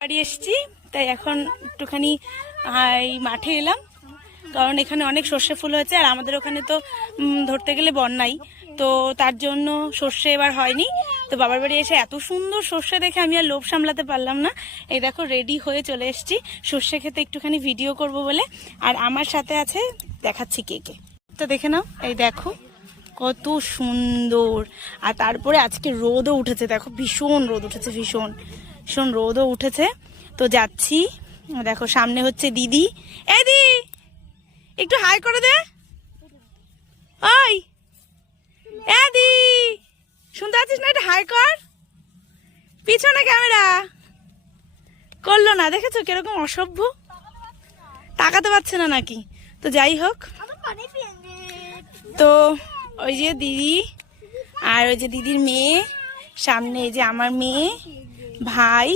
বাড়ি এসেছি, তাই এখন একটুখানি মাঠে এলাম, কারণ এখানে অনেক সর্ষে ফুল হয়েছে। আর আমাদের ওখানে তো ধরতে গেলে বন্যাই, তো তার জন্য সর্ষে এবার হয়নি। তো বাবার বাড়ি এসে এত সুন্দর সর্ষে দেখে আমি আর লোভ সামলাতে পারলাম না। এই দেখো রেডি হয়ে চলে এসেছি সর্ষে খেতে একটুখানি ভিডিও করব বলে। আর আমার সাথে আছে, দেখাচ্ছি কে কে, তো দেখে নাও। এই দেখো কত সুন্দর। আর তারপরে আজকে রোদও উঠেছে, দেখো ভীষণ রোদ উঠেছে, ভীষণ ভীষণ রোদও উঠেছে। তো যাচ্ছি, দেখো সামনে হচ্ছে দিদি। এই দি একটু হাই করে দে। ওই দি শুনতে পাচ্ছিস না? একটু হাই কর। পিছনে ক্যামেরা করলো না, দেখেছো কিরকম অসভ্য, তাকাতে পারছে না নাকি। তো যাই হোক, তো ওই যে দিদি আর ওই যে দিদির মেয়ে, সামনে এই যে আমার মেয়ে, ভাই,